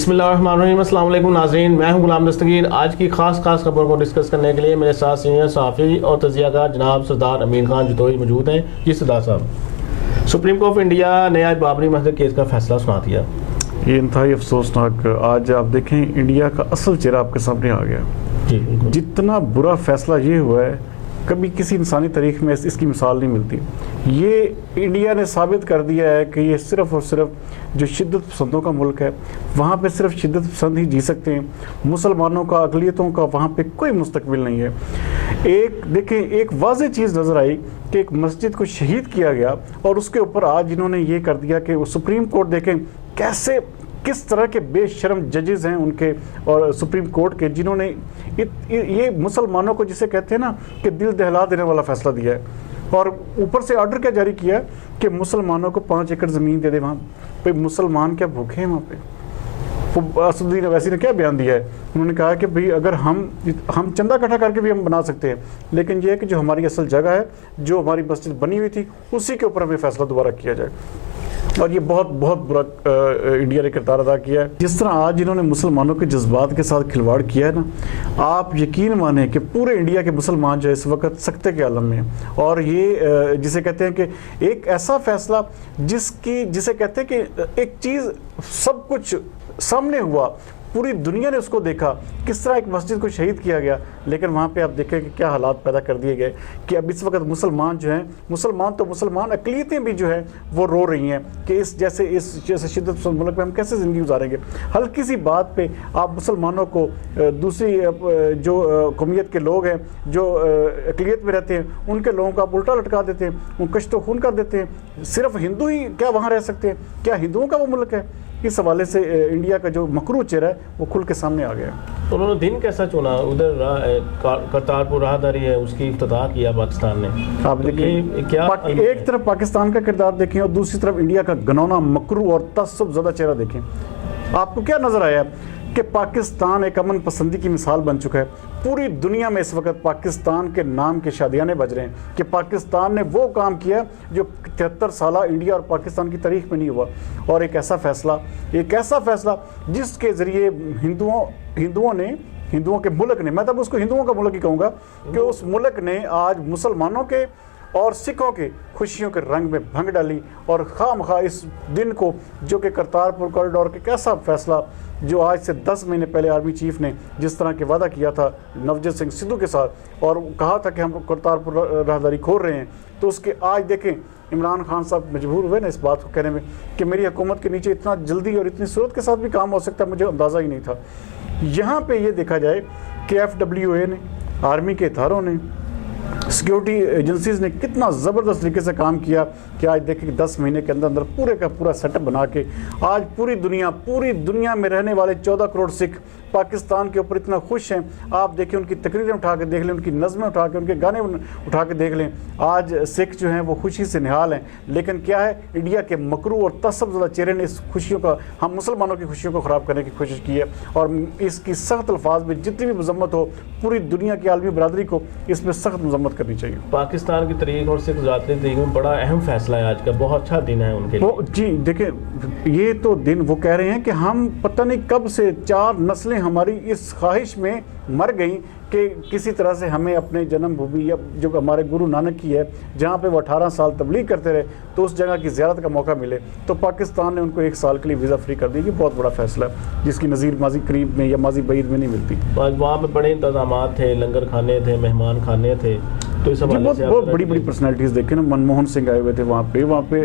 बिस्मिल्लाहिर्रहमानिर्रहीम। अस्सलाम वालेकुम नाज़रीन, मैं हूं गुलाम दस्तगीर। आज की खास खबरों को डिस्कस करने के लिए मेरे साथ सीनियर सहाफ़ी और तजियाकार जनाब सरदार अमीन खान जतोई मौजूद हैं। जी सरदार साहब, सुप्रीम कोर्ट ऑफ इंडिया ने आज बाबरी मस्जिद केस का फैसला सुना दिया। ये इंतहाई अफसोसनाक, आज आप देखें इंडिया का असल चेहरा आपके सामने आ गया। जी, जितना बुरा फैसला ये हुआ है, कभी किसी इंसानी तारीख में इसकी मिसाल नहीं मिलती। ये इंडिया ने साबित कर दिया है कि ये सिर्फ़ और सिर्फ जो शिद्दत पसंदों का मुल्क है, वहाँ पे सिर्फ शिद्दत पसंद ही जी सकते हैं। मुसलमानों का, अक़लियतों का वहाँ पे कोई मुस्तकबिल नहीं है। एक देखें, एक वाज़ेह चीज़ नज़र आई कि एक मस्जिद को शहीद किया गया और उसके ऊपर आज इन्होंने ये कर दिया कि सुप्रीम कोर्ट देखें कैसे किस तरह के बेशर्म जजेस हैं उनके और सुप्रीम कोर्ट के, जिन्होंने ये मुसलमानों को, जिसे कहते हैं ना कि दिल दहला देने वाला फैसला दिया है। और ऊपर से ऑर्डर क्या जारी किया कि मुसलमानों को 5 एकड़ ज़मीन दे दे। वहाँ पे मुसलमान क्या भूखे हैं वहाँ पे? असदुद्दीन अवैसी ने क्या बयान दिया है? उन्होंने कहा कि भाई अगर हम चंदा इकट्ठा करके भी हम बना सकते हैं, लेकिन ये है कि जो हमारी असल जगह है, जो हमारी मस्जिद बनी हुई थी, उसी के ऊपर हमें फैसला दोबारा किया जाए। और ये बहुत बहुत बुरा इंडिया ने किरदार अदा किया है। जिस तरह आज इन्होंने मुसलमानों के जज्बात के साथ खिलवाड़ किया है ना, आप यकीन माने कि पूरे इंडिया के मुसलमान जो है इस वक्त सकते के आलम में हैं। और ये जिसे कहते हैं कि एक ऐसा फैसला जिसे कहते हैं कि एक चीज़ सब कुछ सामने हुआ, पूरी दुनिया ने उसको देखा, किस तरह एक मस्जिद को शहीद किया गया, लेकिन वहाँ पे आप देखें कि क्या हालात पैदा कर दिए गए कि अब इस वक्त मुसलमान जो हैं, मुसलमान अक़लियतें भी जो हैं वो रो रही हैं कि इस जैसे शिद्दत पसंद मुल्क में हम कैसे ज़िंदगी गुजारेंगे। हल्की सी बात पे आप मुसलमानों को, दूसरी जो कौमियत के लोग हैं, जो अक़लियत में रहते हैं, उनके लोगों को आप उल्टा लटका देते हैं, उन कश्तो खून कर देते हैं। सिर्फ हिंदू ही क्या वहाँ रह सकते हैं? क्या हिंदुओं का वो मुल्क है? इस हवाले से इंडिया का जो मकरू चेहरा है वो खुल के सामने आ गया। उन्होंने दिन कैसा चुना? उधर करतारपुर राहदारी है, उसकी इफ्तिताह किया पाकिस्तान ने। आप देखिए क्या एक तरफ पाकिस्तान का किरदार देखें और दूसरी तरफ इंडिया का घनौना, मकरू और तसब्बुज़ ज़्यादा चेहरा देखें। आपको क्या नज़र आया कि पाकिस्तान एक अमन पसंदी की मिसाल बन चुका है। पूरी दुनिया में इस वक्त पाकिस्तान के नाम के शादियाने बज रहे हैं कि पाकिस्तान ने वो काम किया जो 73 साल इंडिया और पाकिस्तान की तारीख में नहीं हुआ। और एक ऐसा फैसला जिसके ज़रिए हिंदुओं के मुल्क ने, मैं तब उसको हिंदुओं का मुल्क ही कहूँगा, कि उस मुल्क ने आज मुसलमानों के और सिखों के खुशियों के रंग में भंग डाली। और खामखा इस दिन को, जो कि करतारपुर कॉरिडोर के कैसा फैसला, जो आज से 10 महीने पहले आर्मी चीफ ने जिस तरह के वादा किया था नवजोत सिंह सिद्धू के साथ और कहा था कि हम करतारपुर राहदारी खोल रहे हैं, तो उसके आज देखें इमरान खान साहब मजबूर हुए ना इस बात को कहने में कि मेरी हुकूमत के नीचे इतना जल्दी और इतनी सूरत के साथ भी काम हो सकता है, मुझे अंदाज़ा ही नहीं था। यहाँ पे ये देखा जाए कि FWA ने, आर्मी के इदारों ने, सिक्योरिटी एजेंसीज़ ने कितना ज़बरदस्त तरीके से काम किया कि आज देखें कि 10 महीने के अंदर अंदर पूरे का पूरा सेटअप बना के आज पूरी दुनिया में रहने वाले 14 करोड़ सिख पाकिस्तान के ऊपर इतना खुश हैं। आप देखें, उनकी तकरीरें उठा के देख लें, उनकी नज़में उठा के, उनके गाने उठा के देख लें, आज सिख जो हैं वो खुशी से निहाल हैं। लेकिन क्या है, इंडिया के मकरू और तसब्बुज़ चेहरे ने इस खुशियों का, हम मुसलमानों की खुशियों को ख़राब करने की कोशिश की है। और इसकी सख्त अल्फाज में जितनी भी मजम्मत हो, पूरी दुनिया की आलमी बरादरी को इसमें सख्त मजम्मत करनी चाहिए। पाकिस्तान की तारीख और सिख ज़ाती तारीख में बड़ा अहम फैसला है आज का, बहुत अच्छा दिन है उनके लिए। जी देखें, ये तो दिन वो कह रहे हैं कि हम पता नहीं कब से 4 नस्लें हमारी इस ख्वाहिश में मर गई कि किसी तरह से हमें अपने जन्मभूमि या जो हमारे गुरु नानक की है, जहाँ पे वो 18 साल तबलीग करते रहे, तो उस जगह की ज़ियारत का मौका मिले, तो पाकिस्तान ने उनको 1 साल के लिए वीज़ा फ्री कर दी। ये बहुत बड़ा फैसला है जिसकी नज़ीर माजी करीब में या माजी बईद में नहीं मिलती। आज वहाँ पे बड़े इंतजाम थे, लंगर खाने थे, मेहमान खाने थे, तो इस बहुत बड़ी पर्सनैलिटीज़ देखे ना। मनमोहन सिंह आए हुए थे वहाँ पे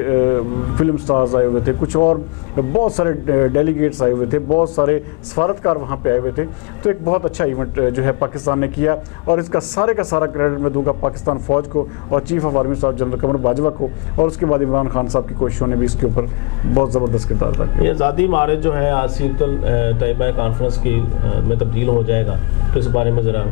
फिल्म स्टार्स आए हुए थे, कुछ और बहुत सारे डेलीगेट्स आए हुए थे, बहुत सारे सफारतकार वहाँ पे आए हुए थे। तो एक बहुत अच्छा इवेंट जो है पाकिस्तान ने किया और इसका सारे का सारा क्रेडिट मैं दूंगा पाकिस्तान फ़ौज को और चीफ ऑफ आर्मी साहब जनरल कमर बाजवा को, और उसके बाद इमरान खान साहब की कोशिशों ने भी इसके ऊपर बहुत ज़बरदस्त किरदार अदा किया। ये आज़ादी मार्च जो है आज सीरतुल तैयबा कॉन्फ्रेंस की में तब्दील हो जाएगा, तो इस बारे में ज़रा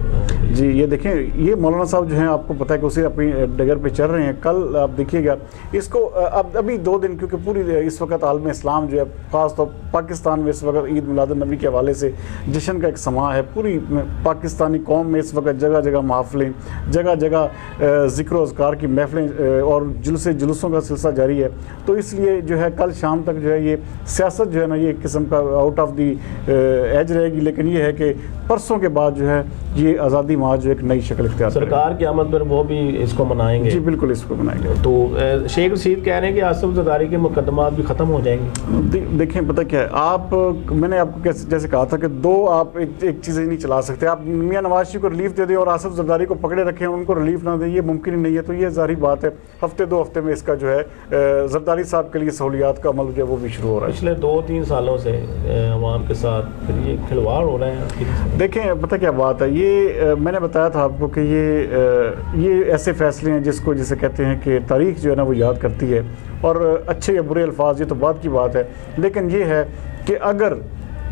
जी ये देखें, ये मौलाना साहब जो हैं, आपको आपको पता है कि उसी अपनी डगर पे चल रहे हैं। कल आप देखिएगा इसको अब अभी 2 दिन, क्योंकि पूरी इस वक्त आलम इस्लाम जो है, ख़ास तौर पाकिस्तान में इस वक्त ईद मिलादुन्नबी के हवाले से जश्न का एक समा है। पूरी पाकिस्तानी कौम में इस वक्त जगह जगह महफिलें, जगह जगह ज़िक्र अज़कार की महफिलें और जुलूसों का सिलसिला जारी है। तो इसलिए जो है कल शाम तक जो है ये सियासत जो है ना, ये एक किस्म का आउट ऑफ दी एज रहेगी। लेकिन ये है कि परसों के बाद जो है ये आज़ादी माह जो एक नई शक्ल इख्तियार सरकार की आमद पर वो भी इसको मनाएंगे। जी बिल्कुल, इसको मनाएंगे। तो शेख रशीद कह रहे हैं कि आसिफ जरदारी के मुकदमात भी ख़त्म हो जाएंगे। देखें, पता क्या है, मैंने आपको जैसे कहा था कि आप एक चीज़ें नहीं चला सकते। आप मियां नवाज शरीफ को रिलीफ दे दें और आसिफ जरदारी को पकड़े रखें, उनको रिलीफ ना दें, ये मुमकिन ही नहीं है। तो ये जाहिर बात है हफ्ते 2 हफ्ते में इसका जो है जरदारी साहब के लिए सहूलियात का अमल जो है वो भी शुरू हो रहा है। पिछले 2-3 सालों से अवाम के साथ फिर ये खिलवाड़ हो रहा है। देखें, पता क्या बात है, ये मैंने बताया था आपको कि ये ऐसे फैसले हैं जिसे कहते हैं कि तारीख जो है ना वो याद करती है। और अच्छे या बुरे अल्फाज ये तो बात की बात है, लेकिन ये है कि अगर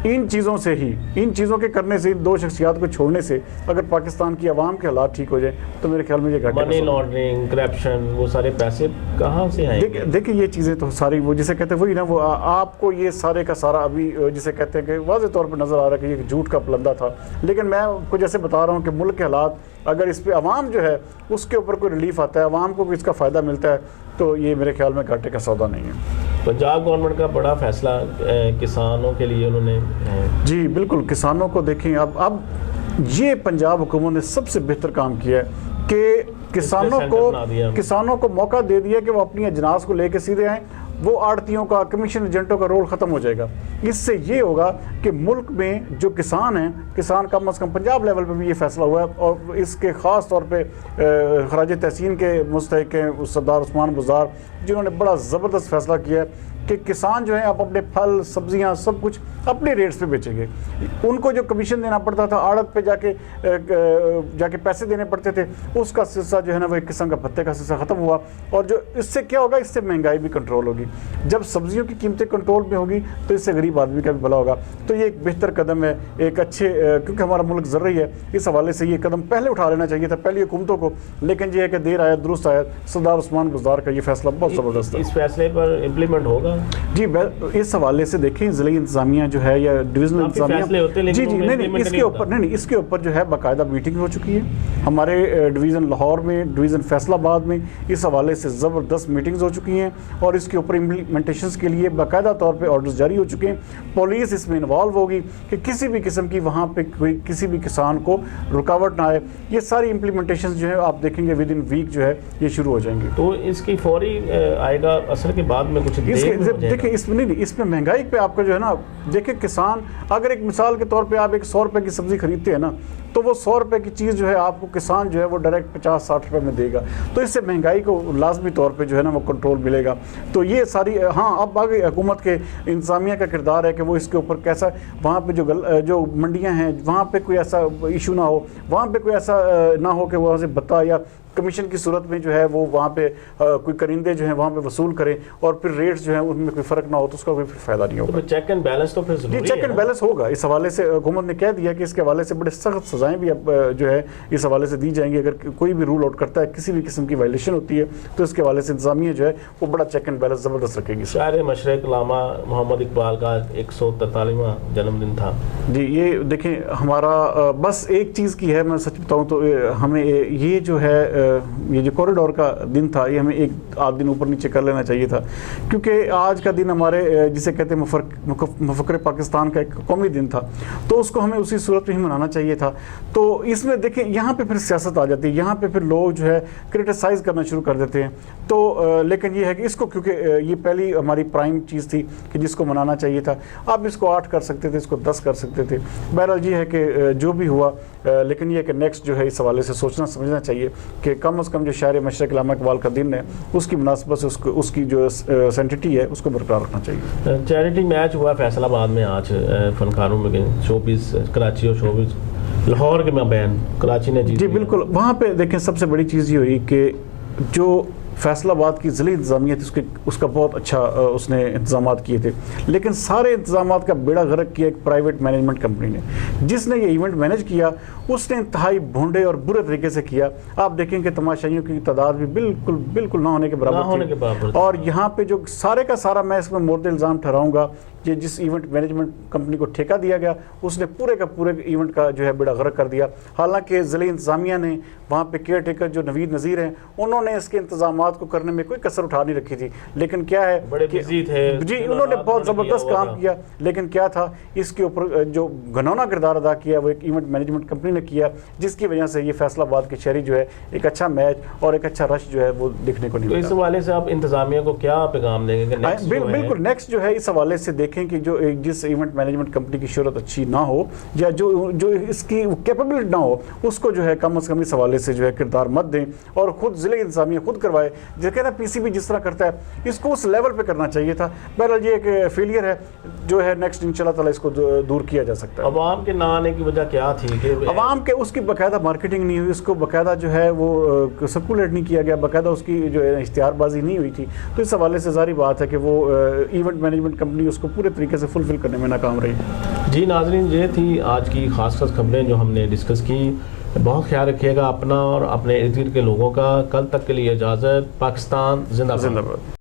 इन चीज़ों के करने से, इन 2 शख्सियात को छोड़ने से अगर पाकिस्तान की आवाम के हालात ठीक हो जाए तो मेरे ख्याल में ये घाटे मनी लॉन्ड्रिंग, करप्शन, वो सारे पैसे कहाँ से आएंगे? देखिए ये चीज़ें तो सारी वो जिसे कहते हैं वही ना, वो आपको ये सारे का सारा अभी जिसे कहते हैं कि वाज़ेह तौर पर नज़र आ रहा है कि ये झूठ का पलंदा था। लेकिन मैं आपको जैसे बता रहा हूँ कि मुल्क के हालात, अगर इस पर आवाम जो है उसके ऊपर कोई रिलीफ आता है, आवाम को भी इसका फ़ायदा मिलता है, तो ये मेरे ख्याल में घाटे का सौदा नहीं है। पंजाब गवर्नमेंट का बड़ा फैसला किसानों के लिए उन्होंने जी बिल्कुल, किसानों को देखें, अब ये पंजाब हुकूमत ने सबसे बेहतर काम किया है कि किसानों को मौका दे दिया कि वो अपनी अजनास को लेके सीधे आएँ। वो आड़तियों का, कमीशन एजेंटों का रोल ख़त्म हो जाएगा। इससे ये होगा कि मुल्क में जो किसान हैं, किसान कम अज़ कम पंजाब लेवल पे भी ये फैसला हुआ है और इसके ख़ास तौर पे खराज तहसीन के मुस्तहिक़ हैं सरदार उस्मान बुज़दार, जिन्होंने बड़ा ज़बरदस्त फैसला किया है कि किसान जो है आप अपने फल, सब्जियां सब कुछ अपने रेट्स पे बेचेंगे। उनको जो कमीशन देना पड़ता था, आड़त पे जाके पैसे देने पड़ते थे, उसका सिलसिला जो है ना वो एक किस्म का भत्ते का सिलसिला ख़त्म हुआ। और जो इससे क्या होगा, इससे महंगाई भी कंट्रोल होगी। जब सब्जियों की कीमतें कंट्रोल में होगी तो इससे गरीब आदमी का भी भला होगा। तो ये एक बेहतर कदम है, एक अच्छे, क्योंकि हमारा मुल्क ज़रूरी है, इस हवाले से ये कदम पहले उठा लेना चाहिए था, पहली हुकूमतों को। लेकिन ये है कि देर आया दुरुस्त आया, सरदार उस्मान बुज़दार का ये फैसला बहुत ज़बरदस्त है। इस फैसले पर इम्प्लीमेंट होगा जी। इस हवाले से देखें, ज़िले इंतज़ामिया जो है या डिविजनल इंतज़ामिया, जी नहीं, इसके ऊपर जो है बाकायदा मीटिंग हो चुकी है। हमारे डिवीज़न लाहौर में, डिवीज़न फैसलाबाद में इस हवाले से ज़बरदस्त मीटिंग्स हो चुकी हैं और इसके ऊपर इम्प्लीमेंटेशंस के लिए बाकायदा तौर पे ऑर्डर्स जारी हो चुके हैं। पुलिस इसमें इन्वॉल्व होगी कि किसी भी किस्म की वहाँ पे कोई किसी भी किसान को रुकावट ना आए। ये सारी इम्प्लीमेंटेशंस जो है आप देखेंगे विद इन वीक जो है ये शुरू हो जाएंगी। तो इसकी फौरी आएगा असर के बाद में कुछ देखिए इसमें महंगाई पे आपका जो है ना, देखिए किसान अगर एक मिसाल के तौर पे आप एक 100 रुपए की सब्जी खरीदते हैं ना, तो वो 100 रुपए की चीज़ जो है आपको किसान जो है वो डायरेक्ट 50-60 रुपए में देगा। तो इससे महंगाई को लाजमी तौर पे जो है ना वो कंट्रोल मिलेगा। तो ये सारी, हाँ, अब आगे हुकूमत के इंतज़ामिया का किरदार है कि वो इसके ऊपर कैसा, वहाँ पे जो मंडियाँ हैं वहाँ पे कोई ऐसा इशू ना हो, वहाँ पे कोई ऐसा ना हो कि वहाँ से भत्ता या कमीशन की सूरत में जो है वो वहाँ पे कोई करिंदे जो हैं वहाँ पे वसूल करें और फिर रेट्स जो हैं उनमें कोई फ़र्क ना हो, तो उसका कोई फिर फ़ायदा नहीं होगा। तो चेक एंड बैलेंस तो फिर जी चेक एंड बैलेंस होगा। इस हवाले से हुकूमत ने कह दिया कि इसके हवाले से बड़े सख्त सज़ाएँ भी अब जो है इस हवाले से दी जाएंगी। अगर कोई भी रूल आउट करता है, किसी भी किस्म की वायलेशन होती है, तो इसके हवाले से इंतज़ामिया जो है वो बड़ा चेक एंड बैलेंस ज़बरदस्त रखेगी। शायर मशरक़ अल्लामा मोहम्मद इकबाल का 143वां जन्मदिन था। जी ये देखें, हमारा बस एक चीज़ की है, मैं सच बताऊँ तो हमें ये जो है ये जो कॉरिडोर का दिन था, ये हमें एक आध दिन ऊपर नीचे कर लेना चाहिए था, क्योंकि आज का दिन हमारे जिसे कहते हैं मुफक्र पाकिस्तान का एक कौमी दिन था, तो उसको हमें उसी सूरत में ही मनाना चाहिए था। तो इसमें देखें यहाँ पे फिर सियासत आ जाती है, यहाँ पे फिर लोग जो है क्रिटिसाइज़ करना शुरू कर देते हैं। तो लेकिन ये है कि इसको, क्योंकि ये पहली हमारी प्राइम चीज़ थी कि जिसको मनाना चाहिए था, आप इसको 8 कर सकते थे, इसको 10 कर सकते थे। बहरहाल ये है कि जो भी हुआ, लेकिन ये है कि नेक्स्ट जो है इस हवाले से सोचना समझना चाहिए कि कम से कम जो शायर मशरक़ अल्लामा इकबाल का दिन है उसकी मुनासिबत से उसकी जो सेंटिटी है उसको बरकरार रखना चाहिए। चैरिटी मैच हुआ फैसलाबाद में आज फनकारों में, शोबीज़ कराची और शोबीज़ लाहौर के माबैन कराची ने जीत। जी बिल्कुल, वहाँ पे देखें सबसे बड़ी चीज़ ये हुई कि जो फैसलाबाद की ज़िली इंतज़ामिया थी उसका बहुत अच्छा उसने इंतजाम किए थे, लेकिन सारे इंतजाम का बेड़ा गर्क किया एक प्राइवेट मैनेजमेंट कंपनी ने। जिसने ये इवेंट मैनेज किया उसने इंतहाई भोंडे और बुरे तरीके से किया। आप देखें कि तमाशाइयों की तादाद भी बिल्कुल बिल्कुल ना होने के बराबर थी। और यहाँ पे जो सारे का सारा, मैं इसमें मोर्द इल्ज़ाम ठहराऊंगा, ये जिस इवेंट मैनेजमेंट कंपनी को ठेका दिया गया उसने पूरे का पूरे इवेंट का जो है बेड़ा गर्क कर दिया। हालांकि ज़िले इंतज़ामिया ने वहाँ पे केयर टेकर जो नवीद नज़ीर हैं उन्होंने इसके इंतजामात को करने में कोई कसर उठा नहीं रखी थी, लेकिन क्या है बड़े बिजी थे जी, उन्होंने बहुत ज़बरदस्त काम किया, लेकिन क्या था इसके ऊपर जो घनौना किरदार अदा किया वो एक इवेंट मैनेजमेंट कंपनी ने किया, जिसकी वजह से ये फैसलाबाद के शहरी जो है एक अच्छा मैच और एक अच्छा रश जो है वो देखने को नहीं मिला। तो इस हवाले से आप इंतजामिया को क्या पैगाम देंगे? बिल्कुल नेक्स्ट जो है इस हवाले से देखें कि जो जिस इवेंट मैनेजमेंट कंपनी की शोहरत अच्छी ना हो या जो इसकी कैपेबिलिटी ना हो उसको जो है कम अज़ कम इस हवाले से जो है किरदार मत दें और खुद ज़िले इंतजामिया खुद करवाए। जो कहना पीसीबी जिस तरह करता है इसको उस लेवल पे करना चाहिए था। बहरहाल ये एक फेलियर है जो है, नेक्स्ट इंशाल्लाह ताला इसको दूर किया जा सकता है। अवाम के ना आने की वजह क्या थी कि अवाम के उसकी बाकायदा मार्केटिंग नहीं हुई, उसको बाकायदा जो है वो सर्कुलेट नहीं किया गया, बाकायदा उसकी जो है इश्तिहारबाजी नहीं हुई थी। तो इस हवाले से जारी बात है कि वो इवेंट मैनेजमेंट कंपनी उसको पूरे तरीके से फुलफिल करने में नाकाम रही। जी नाज़रीन, ये थी आज की खास खबरें जो हमने डिस्कस की। बहुत ख्याल रखिएगा अपना और अपने इर्द गिर्द के लोगों का। कल तक के लिए इजाज़त। पाकिस्तान जिंदाबाद।